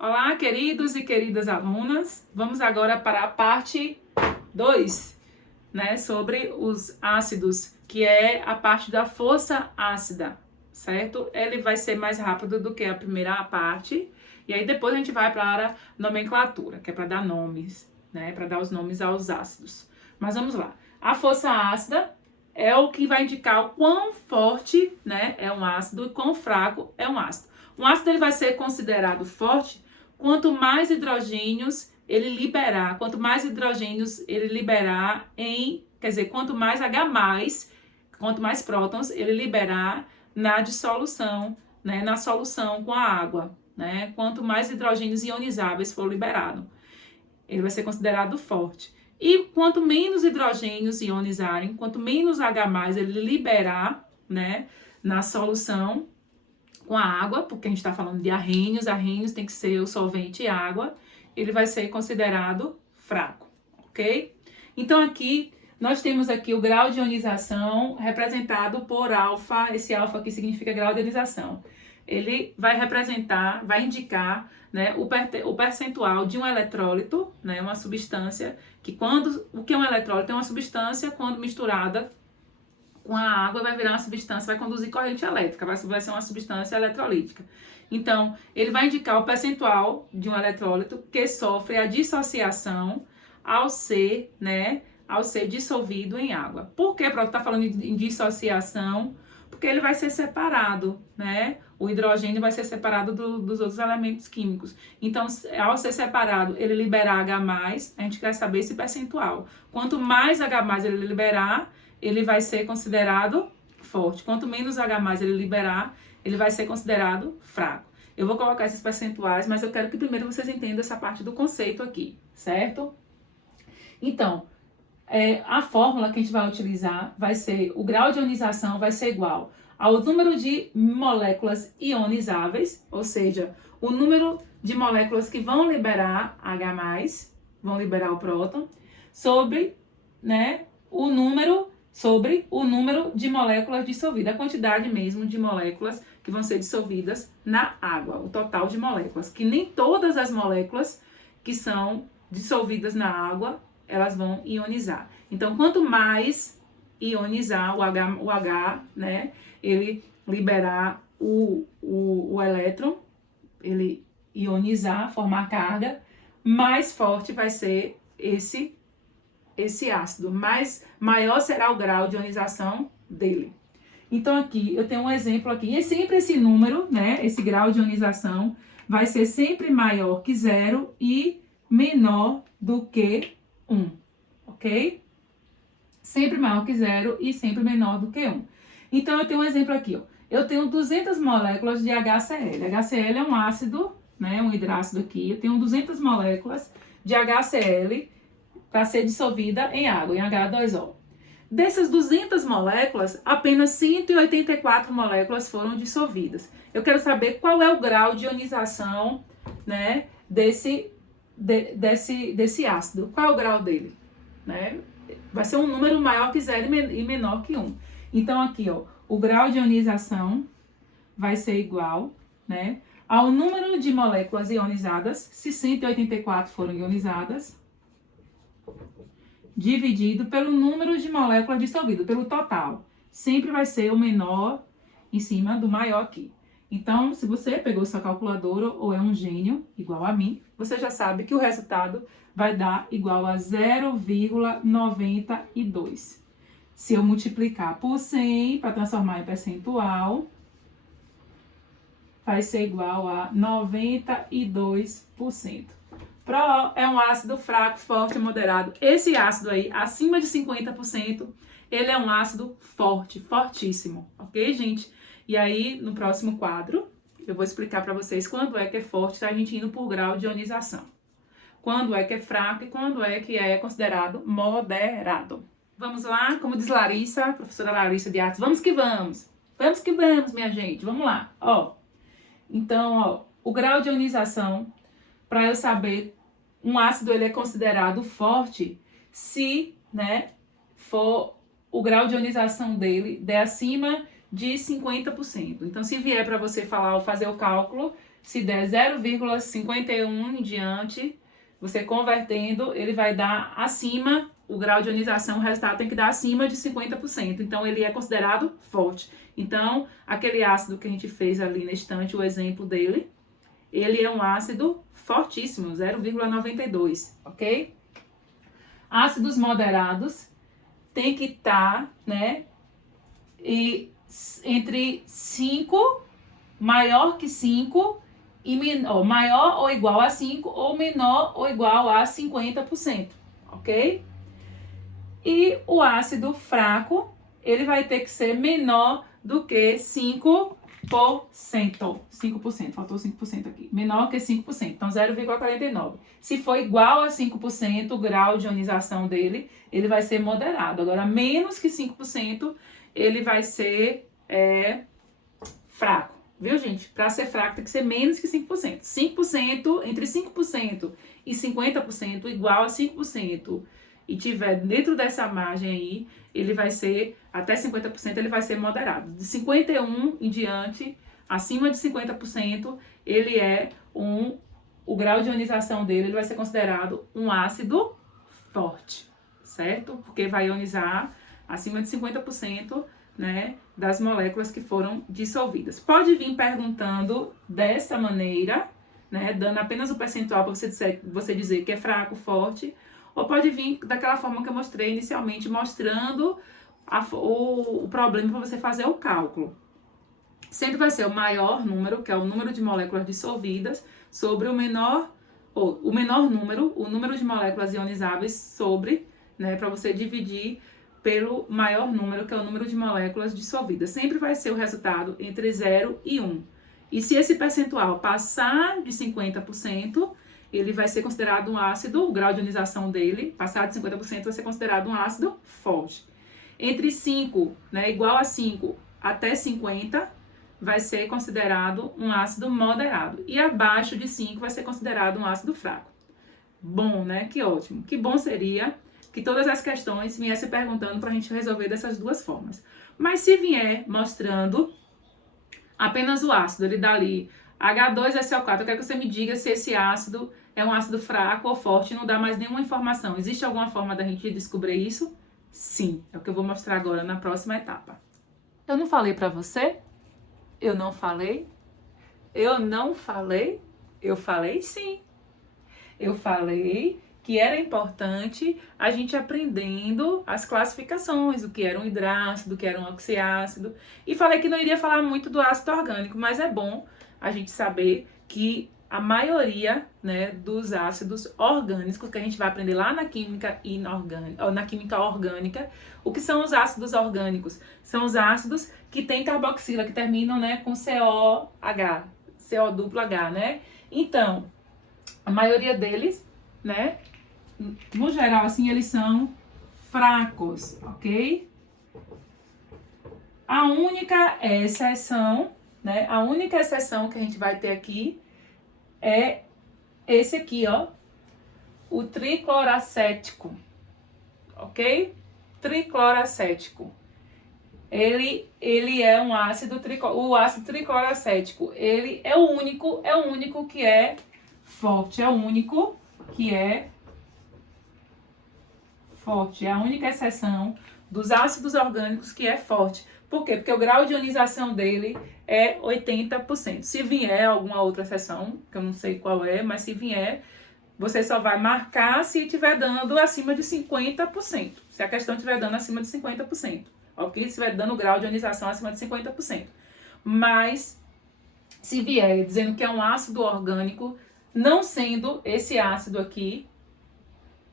Olá, queridos e queridas alunas. Vamos agora para a parte 2, né, sobre os ácidos, que é a parte da força ácida, certo? Ele vai ser mais rápido do que a primeira parte, e aí depois a gente vai para a nomenclatura, que é para dar nomes, né, para dar os nomes aos ácidos. Mas vamos lá. A força ácida é o que vai indicar o quão forte, né, é um ácido e quão fraco é um ácido. Um ácido ele vai ser considerado forte quanto mais hidrogênios ele liberar, quanto mais hidrogênios ele liberar quer dizer, quanto mais H+, quanto mais prótons ele liberar na dissolução, né, na solução com a água, né? Quanto mais hidrogênios ionizáveis for liberado, ele vai ser considerado forte. E quanto menos hidrogênios ionizarem, quanto menos H+, ele liberar, né, na solução com a água, porque a gente está falando de arrênios tem que ser o solvente e água, ele vai ser considerado fraco, ok? Então aqui, nós temos aqui o grau de ionização representado por alfa, esse alfa aqui significa grau de ionização. Ele vai representar, vai indicar, né, o percentual de um eletrólito, né, uma substância, o que é um eletrólito? É uma substância quando misturada com a água vai virar uma substância, vai conduzir corrente elétrica, vai ser uma substância eletrolítica. Então, ele vai indicar o percentual de um eletrólito que sofre a dissociação ao ser dissolvido em água. Por que está falando em dissociação? Porque ele vai ser separado, né? O hidrogênio vai ser separado dos outros elementos químicos. Então, ao ser separado, ele liberar H+, a gente quer saber esse percentual. Quanto mais H+, ele liberar, ele vai ser considerado forte. Quanto menos H+, ele liberar, ele vai ser considerado fraco. Eu vou colocar esses percentuais, mas eu quero que primeiro vocês entendam essa parte do conceito aqui, certo? Então, a fórmula que a gente vai utilizar vai ser, o grau de ionização vai ser igual ao número de moléculas ionizáveis, ou seja, o número de moléculas que vão liberar H+, vão liberar o próton, sobre o número de moléculas dissolvidas, a quantidade mesmo de moléculas que vão ser dissolvidas na água, o total de moléculas, que nem todas as moléculas que são dissolvidas na água, elas vão ionizar. Então, quanto mais ionizar o H, né, ele liberar o elétron, ele ionizar, formar carga, mais forte vai ser esse ácido, maior será o grau de ionização dele. Então aqui, eu tenho um exemplo aqui, e sempre esse número, né, esse grau de ionização, vai ser sempre maior que 0 e menor do que 1, ok? Sempre maior que 0 e sempre menor do que 1. Então eu tenho um exemplo aqui, ó. Eu tenho 200 moléculas de HCl. HCl é um ácido, né, um hidrácido aqui. Eu tenho 200 moléculas de HCl para ser dissolvida em água, em H2O. Dessas 200 moléculas, apenas 184 moléculas foram dissolvidas. Eu quero saber qual é o grau de ionização, né, desse ácido. Qual é o grau dele? Né? Vai ser um número maior que 0 e menor que 1. Então, aqui, ó, o grau de ionização vai ser igual, né, ao número de moléculas ionizadas, se 184 foram ionizadas, dividido pelo número de moléculas dissolvidas, pelo total. Sempre vai ser o menor em cima do maior aqui. Então, se você pegou sua calculadora ou é um gênio, igual a mim, você já sabe que o resultado vai dar igual a 0,92. Se eu multiplicar por 100 para transformar em percentual, vai ser igual a 92%. Pro é um ácido fraco, forte, moderado. Esse ácido aí, acima de 50%, ele é um ácido forte, fortíssimo, ok, gente? E aí, no próximo quadro, eu vou explicar para vocês quando é que é forte, tá? A gente indo por grau de ionização. Quando é que é fraco e quando é que é considerado moderado. Vamos lá, como diz Larissa, professora Larissa de Artes, vamos que vamos. Vamos que vamos, minha gente, vamos lá. Ó, então, ó, o grau de ionização, para eu saber, um ácido ele é considerado forte se, né, for o grau de ionização dele der acima de 50%. Então, se vier para você falar ou fazer o cálculo, Se der 0,51 em diante, você convertendo, ele vai dar acima, o grau de ionização, o resultado tem que dar acima de 50%. Então, ele é considerado forte. Então, aquele ácido que a gente fez ali na estante, o exemplo dele, ele é um ácido fortíssimo, 0,92, ok? Ácidos moderados tem que estar, né, entre 5, maior que 5, e menor, maior ou igual a 5, ou menor ou igual a 50%, ok? E o ácido fraco, ele vai ter que ser menor do que 5%. 5%, faltou 5% aqui. Menor que 5%, então 0,49. Se for igual a 5%, o grau de ionização dele, ele vai ser moderado. Agora, menos que 5%, ele vai ser fraco. Viu, gente? Para ser fraco, tem que ser menos que 5%. 5%, entre 5% e 50%, igual a 5%, e tiver dentro dessa margem aí, ele vai ser, até 50%, ele vai ser moderado. De 51 em diante, acima de 50%, ele é o grau de ionização dele, ele vai ser considerado um ácido forte, certo? Porque vai ionizar acima de 50%, né, das moléculas que foram dissolvidas. Pode vir perguntando dessa maneira, né, dando apenas o percentual para você dizer que é fraco, forte, ou pode vir daquela forma que eu mostrei inicialmente, mostrando o problema para você fazer o cálculo. Sempre vai ser o maior número, que é o número de moléculas dissolvidas, sobre o menor número, o número de moléculas ionizáveis sobre, né, para você dividir pelo maior número, que é o número de moléculas dissolvidas. Sempre vai ser o resultado entre 0 e 1. E se esse percentual passar de 50%, ele vai ser considerado um ácido, o grau de ionização dele, passar de 50%, vai ser considerado um ácido forte. Entre 5, né, igual a 5 até 50, vai ser considerado um ácido moderado. E abaixo de 5 vai ser considerado um ácido fraco. Bom, né? Que ótimo. Que bom seria que todas as questões viessem perguntando para a gente resolver dessas duas formas. Mas se vier mostrando apenas o ácido, ele dá ali H2SO4, eu quero que você me diga se esse ácido é um ácido fraco ou forte, não dá mais nenhuma informação. Existe alguma forma da gente descobrir isso? Sim, é o que eu vou mostrar agora na próxima etapa. Eu não falei para você? Eu não falei? Eu não falei? Eu falei sim. Eu falei que era importante a gente aprendendo as classificações, o que era um hidrácido, o que era um oxiácido. E falei que não iria falar muito do ácido orgânico, mas é bom a gente saber que a maioria, né, dos ácidos orgânicos que a gente vai aprender lá na química inorgânica, ou na química orgânica, o que são os ácidos orgânicos? São os ácidos que têm carboxila, que terminam, né, com COH, CO-H, né? Então, a maioria deles, né, no geral, assim, eles são fracos, ok? A única exceção, né, a única exceção que a gente vai ter aqui é esse aqui, ó, o tricloracético, ok? Tricloracético. Ele é um ácido, o ácido tricloracético, ele é o único que é forte, é o único que é forte, é a única exceção dos ácidos orgânicos que é forte. Por quê? Porque o grau de ionização dele é 80%. Se vier alguma outra exceção, que eu não sei qual é, mas se vier, você só vai marcar se estiver dando acima de 50%. Se a questão estiver dando acima de 50%. Ok? Se estiver dando grau de ionização acima de 50%. Mas, se vier dizendo que é um ácido orgânico, não sendo esse ácido aqui,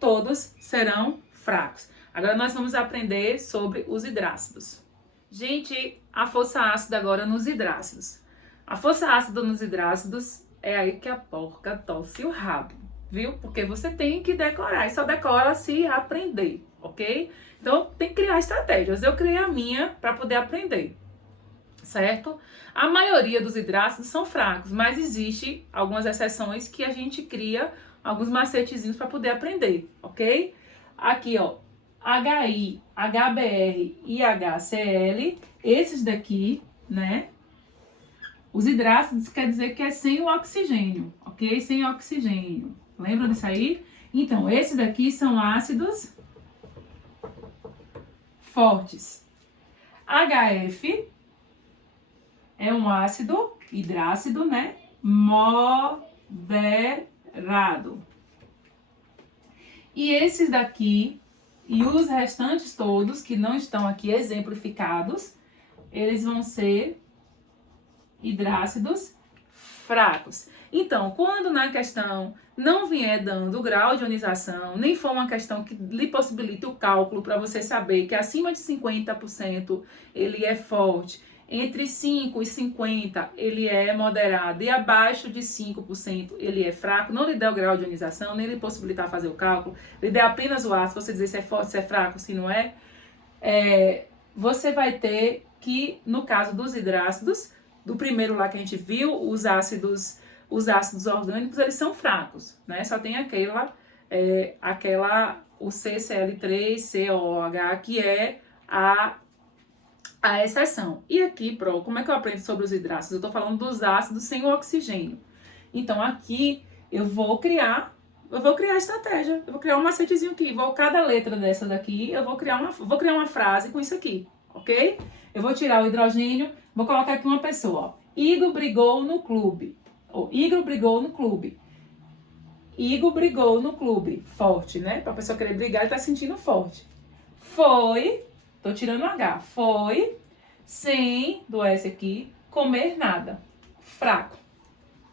todos serão fracos. Agora nós vamos aprender sobre os hidrácidos. Gente, a força ácida agora nos hidrácidos. A força ácida nos hidrácidos é aí que a porca torce o rabo, viu? Porque você tem que decorar, e só decora se aprender, ok? Então, tem que criar estratégias. Eu criei a minha para poder aprender, certo? A maioria dos hidrácidos são fracos, mas existe algumas exceções que a gente cria alguns macetezinhos para poder aprender, ok? Aqui, ó, HI, HBr e HCl, esses daqui, né? Os hidrácidos quer dizer que é sem o oxigênio, ok? Sem oxigênio. Lembra disso aí? Então, esses daqui são ácidos fortes. HF é um ácido hidrácido, né? Moderado. E esses daqui, e os restantes todos, que não estão aqui exemplificados, eles vão ser hidrácidos fracos. Então, quando na questão não vier dando o grau de ionização, nem for uma questão que lhe possibilite o cálculo para você saber que acima de 50% ele é forte, entre 5 e 50 ele é moderado e abaixo de 5% ele é fraco, não lhe dê o grau de ionização, nem lhe possibilitar fazer o cálculo, lhe dê apenas o ácido, você dizer se é forte, se é fraco, se não é, você vai ter que, no caso dos hidrácidos, do primeiro lá que a gente viu, os ácidos orgânicos, eles são fracos, né? Só tem o CCl3COOH, que é a exceção. E aqui, como é que eu aprendo sobre os hidrácidos? Eu tô falando dos ácidos sem o oxigênio. Então, aqui, eu vou criar estratégia. Eu vou criar um macetezinho aqui. Cada letra dessa daqui, eu vou criar uma frase com isso aqui, ok? Eu vou tirar o hidrogênio, vou colocar aqui uma pessoa, ó. Igor brigou no clube. Igor brigou no clube. Igor brigou no clube. Forte, né? Pra pessoa querer brigar, ele tá sentindo forte. Foi, tô tirando o H. Foi, sem, do S aqui, comer nada. Fraco.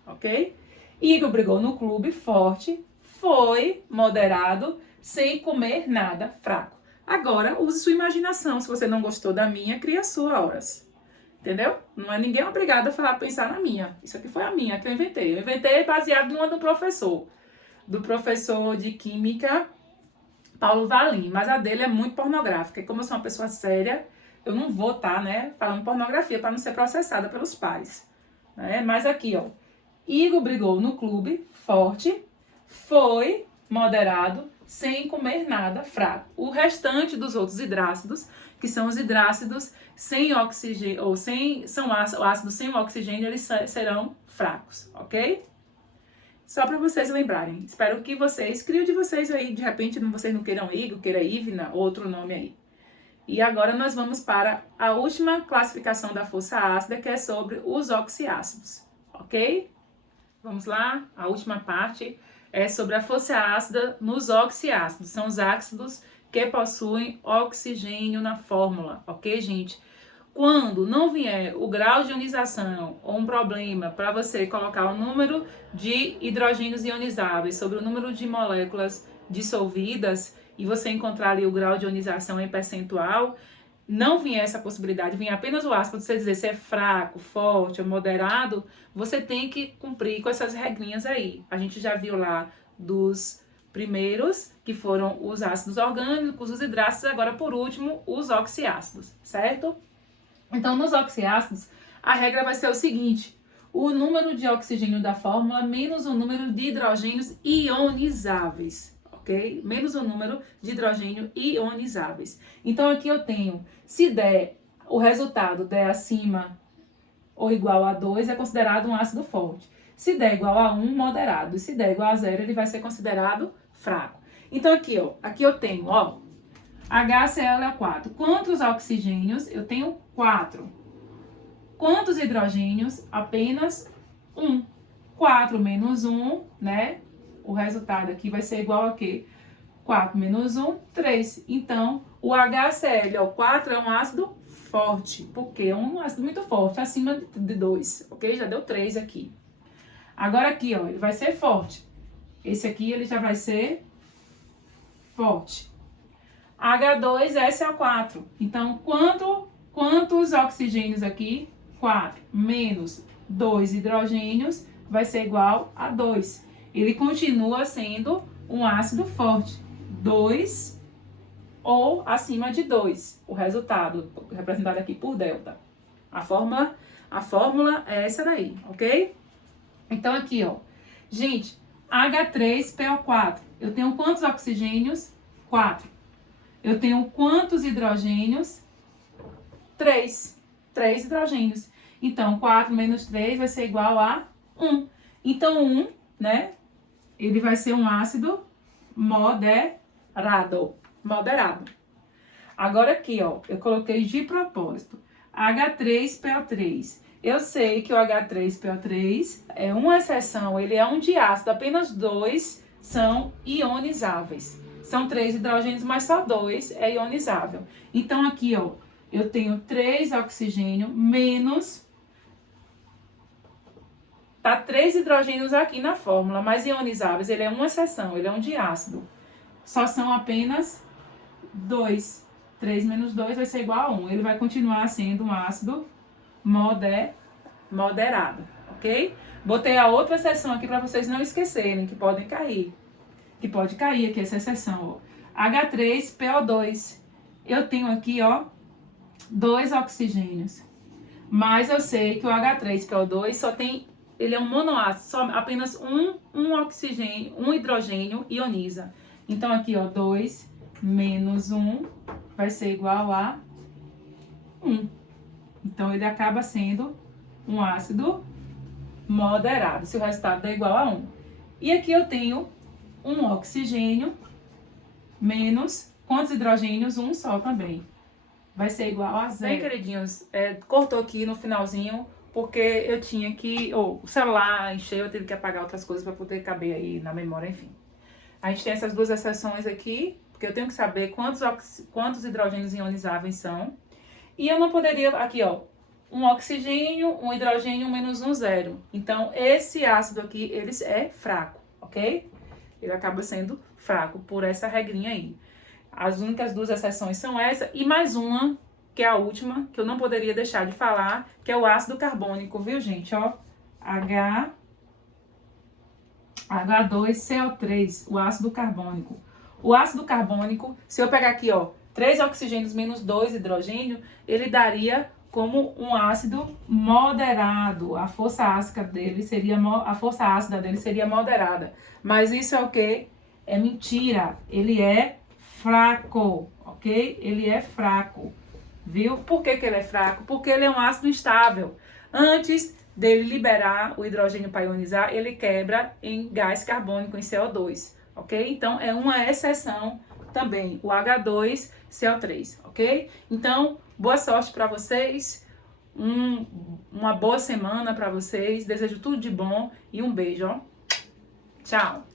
Ok? Igor brigou no clube. Forte. Foi, moderado, sem comer nada. Fraco. Agora, use sua imaginação. Se você não gostou da minha, cria a sua, horas. Entendeu? Não é ninguém obrigado a pensar na minha. Isso aqui foi a minha que eu inventei. Eu inventei baseado numa do professor de Química, Paulo Valim. Mas a dele é muito pornográfica. E como eu sou uma pessoa séria, eu não vou estar, né, falando pornografia para não ser processada pelos pais. Né? Mas aqui, ó. Igor brigou no clube, forte, foi moderado, sem comer nada, fraco. O restante dos outros hidrácidos, que são os hidrácidos sem oxigênio, ou são ácidos sem oxigênio, eles serão fracos, ok? Só para vocês lembrarem. Espero que vocês, crio de vocês aí, de repente vocês não queiram Igor, queira Ivna, outro nome aí. E agora nós vamos para a última classificação da força ácida, que é sobre os oxiácidos, ok? Vamos lá, a última parte é sobre a força ácida nos oxiácidos. São os ácidos que possuem oxigênio na fórmula, ok, gente? Quando não vier o grau de ionização ou um problema para você colocar o número de hidrogênios ionizáveis sobre o número de moléculas dissolvidas e você encontrar ali o grau de ionização em percentual, não vier essa possibilidade, vier apenas o ácido, você dizer se é fraco, forte ou moderado, você tem que cumprir com essas regrinhas aí. A gente já viu lá dos primeiros, que foram os ácidos orgânicos, os hidrácidos, agora por último, os oxiácidos, certo? Então, nos oxiácidos, a regra vai ser o seguinte: o número de oxigênio da fórmula menos o número de hidrogênios ionizáveis, ok? Menos o número de hidrogênio ionizáveis. Então, aqui eu tenho, se o resultado der acima ou igual a 2, é considerado um ácido forte. Se der igual a 1, moderado. E se der igual a 0, ele vai ser considerado fraco. Então, aqui eu tenho, ó, HCl4. Quantos oxigênios? Eu tenho 4. Quantos hidrogênios? Apenas 1. 4 menos 1, né? O resultado aqui vai ser igual a quê? 4 menos 1, 3. Então, o HCl4 é um ácido forte, porque é um ácido muito forte, acima de 2, ok? Já deu 3 aqui. Agora aqui, ó, ele vai ser forte. Esse aqui, ele já vai ser forte. H2SO4. Então, quantos oxigênios aqui? 4. Menos 2 hidrogênios vai ser igual a 2. Ele continua sendo um ácido forte. 2 ou acima de 2. O resultado representado aqui por delta. A fórmula é essa daí, ok? Então, aqui, ó. Gente, H3PO4. Eu tenho quantos oxigênios? 4. Eu tenho quantos hidrogênios? 3. 3 hidrogênios. Então, 4 menos 3 vai ser igual a 1. Então, 1, né? Ele vai ser um ácido moderado. Moderado. Agora aqui, ó, eu coloquei de propósito. H3PO3. Eu sei que o H3PO3 é uma exceção, ele é um diácido, apenas 2 são ionizáveis. São 3 hidrogênios, mas só 2 é ionizável. Então aqui, ó, eu tenho 3 oxigênio menos... Tá 3 hidrogênios aqui na fórmula, mas ionizáveis, ele é uma exceção, ele é um diácido. Só são apenas 2. 3 menos 2 vai ser igual a 1. Ele vai continuar sendo um ácido moderado, ok? Botei a outra exceção aqui para vocês não esquecerem, que podem cair. Que pode cair aqui essa exceção, ó. H3PO2. Eu tenho aqui, ó, 2 oxigênios. Mas eu sei que o H3PO2 só tem... Ele é um monoácido, só apenas um oxigênio, um hidrogênio ioniza. Então aqui, ó, 2 menos 1 vai ser igual a 1. Então, ele acaba sendo um ácido moderado, se o resultado é igual a 1. E aqui eu tenho um oxigênio menos, quantos hidrogênios? Um só também. Vai ser igual a 0. Bem, queridinhos, cortou aqui no finalzinho, porque eu tinha que... o celular encheu, eu tive que apagar outras coisas para poder caber aí na memória, enfim. A gente tem essas duas exceções aqui, porque eu tenho que saber quantos hidrogênios ionizáveis são. E eu não poderia, aqui ó, um oxigênio, um hidrogênio, menos 1, 0. Então, esse ácido aqui, ele é fraco, ok? Ele acaba sendo fraco por essa regrinha aí. As únicas duas exceções são essa e mais uma, que é a última, que eu não poderia deixar de falar, que é o ácido carbônico, viu, gente? Ó, H2CO3, o ácido carbônico. O ácido carbônico, se eu pegar aqui, ó, 3 oxigênios menos 2 hidrogênio, ele daria como um ácido moderado. A força ácida dele seria moderada. Mas isso é o quê? É mentira. Ele é fraco, ok? Ele é fraco, viu? Por que ele é fraco? Porque ele é um ácido instável. Antes dele liberar o hidrogênio para ionizar, ele quebra em gás carbônico, em CO2, ok? Então, é uma exceção também, o H2CO3, ok? Então, boa sorte para vocês, uma boa semana para vocês, desejo tudo de bom e um beijo, ó. Tchau!